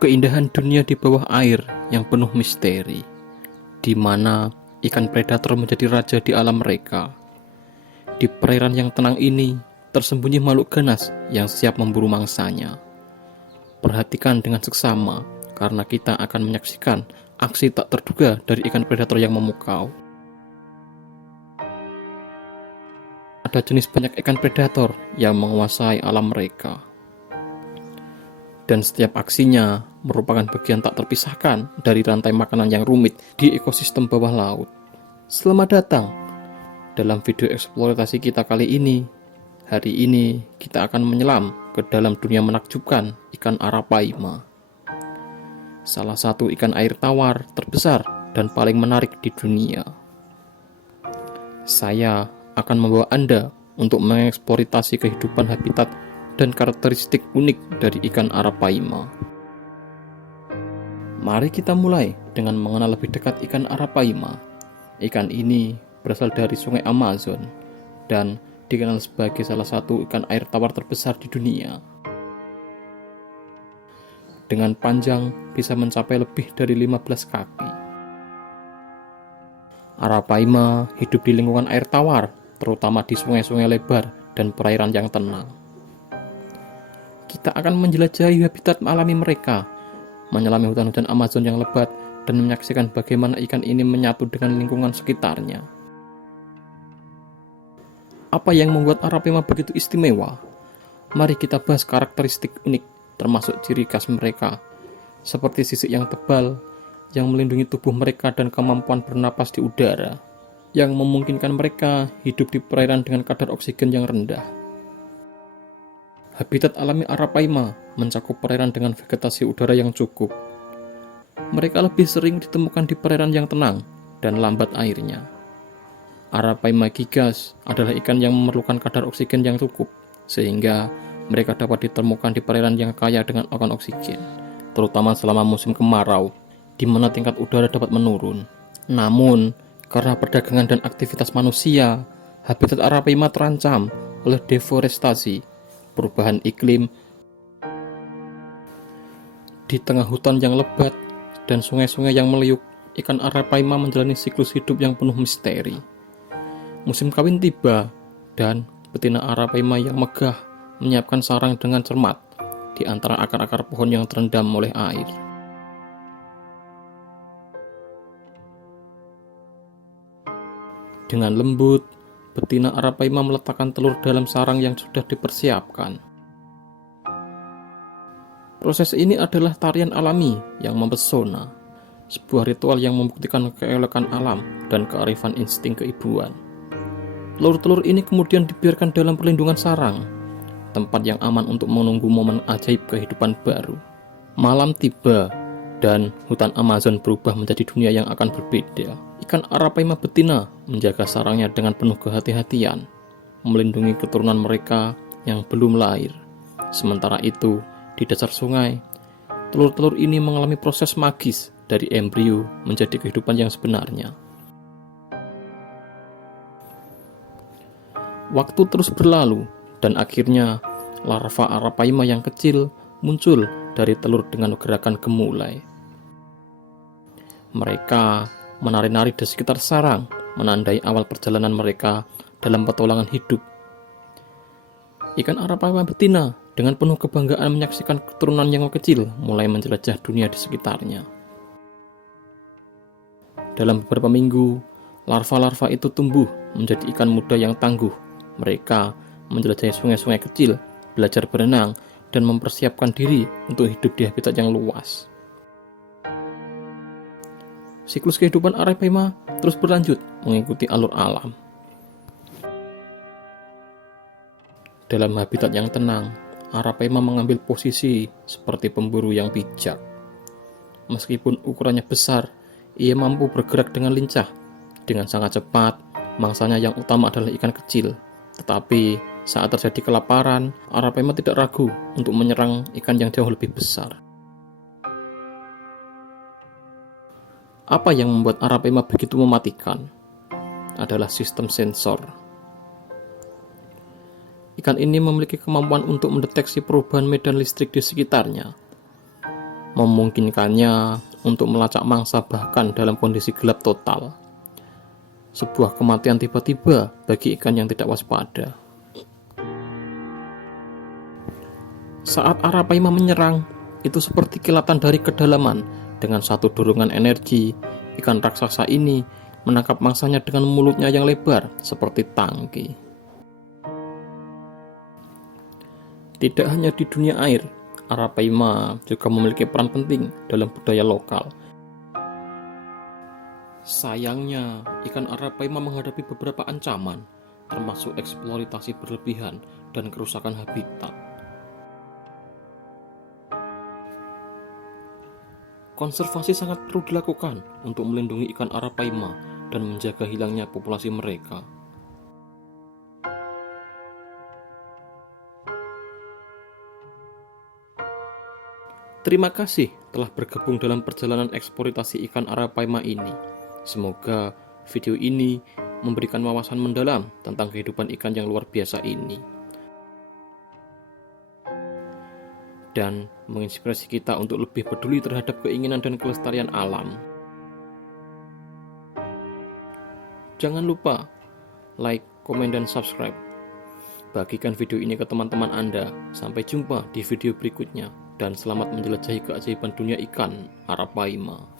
Keindahan dunia di bawah air yang penuh misteri, di mana ikan predator menjadi raja di alam mereka. Di perairan yang tenang ini, tersembunyi makhluk ganas yang siap memburu mangsanya. Perhatikan dengan seksama, karena kita akan menyaksikan aksi tak terduga dari ikan predator yang memukau. Ada jenis banyak ikan predator yang menguasai alam mereka. Dan setiap aksinya merupakan bagian tak terpisahkan dari rantai makanan yang rumit di ekosistem bawah laut. Selamat datang dalam video eksplorasi kita kali ini. Hari ini kita akan menyelam ke dalam dunia menakjubkan ikan arapaima. Salah satu ikan air tawar terbesar dan paling menarik di dunia. Saya akan membawa Anda untuk mengeksploitasi kehidupan habitat dan karakteristik unik dari ikan arapaima. Mari kita mulai dengan mengenal lebih dekat ikan arapaima. Ikan ini berasal dari sungai Amazon dan dikenal sebagai salah satu ikan air tawar terbesar di dunia. Dengan panjang bisa mencapai lebih dari 15 kaki. Arapaima hidup di lingkungan air tawar, terutama di sungai-sungai lebar dan perairan yang tenang. Kita akan menjelajahi habitat alami mereka, menyelami hutan-hutan Amazon yang lebat, dan menyaksikan bagaimana ikan ini menyatu dengan lingkungan sekitarnya. Apa yang membuat arapaima begitu istimewa? Mari kita bahas karakteristik unik, termasuk ciri khas mereka, seperti sisik yang tebal, yang melindungi tubuh mereka dan kemampuan bernapas di udara, yang memungkinkan mereka hidup di perairan dengan kadar oksigen yang rendah. Habitat alami arapaima mencakup perairan dengan vegetasi udara yang cukup. Mereka lebih sering ditemukan di perairan yang tenang dan lambat airnya. Arapaima gigas adalah ikan yang memerlukan kadar oksigen yang cukup, sehingga mereka dapat ditemukan di perairan yang kaya dengan akan oksigen, terutama selama musim kemarau, di mana tingkat udara dapat menurun. Namun, karena perdagangan dan aktivitas manusia, habitat arapaima terancam oleh deforestasi, perubahan iklim. Di tengah hutan yang lebat dan sungai-sungai yang meliuk, ikan arapaima menjalani siklus hidup yang penuh misteri. Musim kawin tiba, dan betina arapaima yang megah menyiapkan sarang dengan cermat di antara akar-akar pohon yang terendam oleh air. Dengan lembut, betina arapaima meletakkan telur dalam sarang yang sudah dipersiapkan. Proses ini adalah tarian alami yang mempesona, sebuah ritual yang membuktikan keelegan alam dan kearifan insting keibuan. Telur-telur ini kemudian dibiarkan dalam perlindungan sarang, tempat yang aman untuk menunggu momen ajaib kehidupan baru. Malam tiba, dan hutan Amazon berubah menjadi dunia yang akan berbeda. Ikan arapaima betina menjaga sarangnya dengan penuh kehati-hatian, melindungi keturunan mereka yang belum lahir. Sementara itu, di dasar sungai, telur-telur ini mengalami proses magis dari embrio menjadi kehidupan yang sebenarnya. Waktu terus berlalu, dan akhirnya larva arapaima yang kecil muncul dari telur dengan gerakan gemulai. Mereka menari-nari di sekitar sarang, menandai awal perjalanan mereka dalam petualangan hidup. Ikan arapaima betina dengan penuh kebanggaan menyaksikan keturunan yang kecil mulai menjelajah dunia di sekitarnya. Dalam beberapa minggu, larva-larva itu tumbuh menjadi ikan muda yang tangguh. Mereka menjelajahi sungai-sungai kecil, belajar berenang, dan mempersiapkan diri untuk hidup di habitat yang luas. Siklus kehidupan arapaima terus berlanjut mengikuti alur alam. Dalam habitat yang tenang, arapaima mengambil posisi seperti pemburu yang bijak. Meskipun ukurannya besar, ia mampu bergerak dengan lincah. Dengan sangat cepat, mangsanya yang utama adalah ikan kecil. Tetapi saat terjadi kelaparan, arapaima tidak ragu untuk menyerang ikan yang jauh lebih besar. Apa yang membuat arapaima begitu mematikan adalah sistem sensor. Ikan ini memiliki kemampuan untuk mendeteksi perubahan medan listrik di sekitarnya. memungkinkannya untuk melacak mangsa bahkan dalam kondisi gelap total. Sebuah kematian tiba-tiba bagi ikan yang tidak waspada. Saat arapaima menyerang, itu seperti kilatan dari kedalaman. Dengan satu dorongan energi, ikan raksasa ini menangkap mangsanya dengan mulutnya yang lebar seperti tangki. Tidak hanya di dunia air, arapaima juga memiliki peran penting dalam budaya lokal. Sayangnya, ikan arapaima menghadapi beberapa ancaman, termasuk eksploitasi berlebihan dan kerusakan habitat. Konservasi sangat perlu dilakukan untuk melindungi ikan arapaima dan menjaga hilangnya populasi mereka. Terima kasih telah bergabung dalam perjalanan eksploitasi ikan arapaima ini. Semoga video ini memberikan wawasan mendalam tentang kehidupan ikan yang luar biasa ini dan menginspirasi kita untuk lebih peduli terhadap keinginan dan kelestarian alam. Jangan lupa like, komen, dan subscribe. Bagikan video ini ke teman-teman Anda. Sampai jumpa di video berikutnya dan selamat menjelajahi keajaiban dunia ikan arapaima.